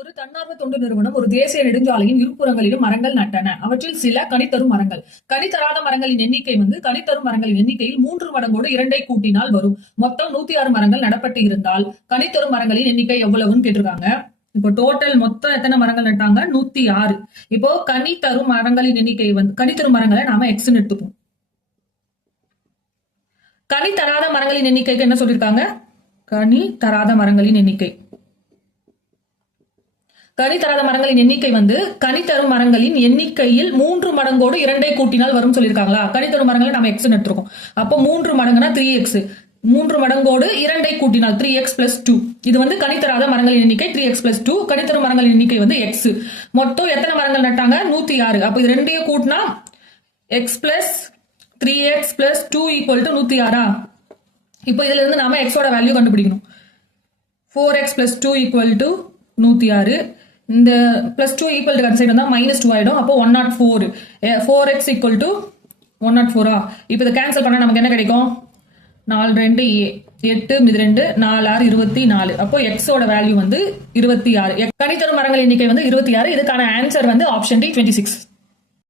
ஒரு தன்னார்வ தொண்டு நிறுவனம் ஒரு தேசிய நெடுஞ்சாலையின் இருபுறங்களிலும் மரங்கள் நட்டன. அவற்றில் சில கனித்தரும் மரங்கள். கனித்தராத மரங்களின் எண்ணிக்கை கனித்தரும் மரங்களின் எண்ணிக்கையில் 3 மடங்கோடு 2ஐ கூட்டினால் வரும். மொத்தம் 106 மரங்கள் நடப்பட்டு இருந்தால் கனித்தரும் மரங்களின் எண்ணிக்கை எவ்வளவுன்னு கேட்டிருக்காங்க. இப்போ டோட்டல் மொத்தம் எத்தனை மரங்கள் நட்டாங்க? 106. இப்போ கனித்தரும் மரங்களின் எண்ணிக்கை கனித்தரும் மரங்களை நாம எக்ஸ்ன்னு எடுத்துப்போம். கனி தராத மரங்களின் எண்ணிக்கைக்கு என்ன சொல்லியிருக்காங்க? கனி தராத மரங்களின் எண்ணிக்கை. கனி தராத மரங்களின் எண்ணிக்கை கனி தரும் மரங்களின் எண்ணிக்கையில் 3 மடங்கோடு 2ஐ கூட்டினால் வரும் சொல்லியிருக்காங்களா? கனி தரும் மரங்களை நம்ம எக்ஸ் எடுத்துருக்கோம். அப்போ 3 மடங்குனா 3x. 3 மடங்கோடு 2ஐ கூட்டினால் 3x + 2. இது கனி தராத மரங்களின் எண்ணிக்கை 3x + 2. கனித்தரும் மரங்களின் எண்ணிக்கை x. மொத்தம் எத்தனை மரங்கள் நட்டாங்க? 106. அப்போ இது ரெண்டையும் கூட்டினா x + 3x + 2 = 106. இப்போ இதுல இருந்து நாம x ஓட வேல்யூ கண்டுபிடிக்கணும். 4x + 2 = 106. இந்த +2 ஈக்குவல் டு சைடு வந்தா -2 ஆயிடும். அப்போ 104. 4x = 104. இப்போ இதை கேன்சல் பண்ணா நமக்கு என்ன கிடைக்கும்? 4 2 8 2 4 6 24. அப்போ x ஓட வேல்யூ 26. கனித்தரும் மரங்கள் எண்ணிக்கை 26. இதுக்கான ஆன்சர் ஆப்ஷன் D 26.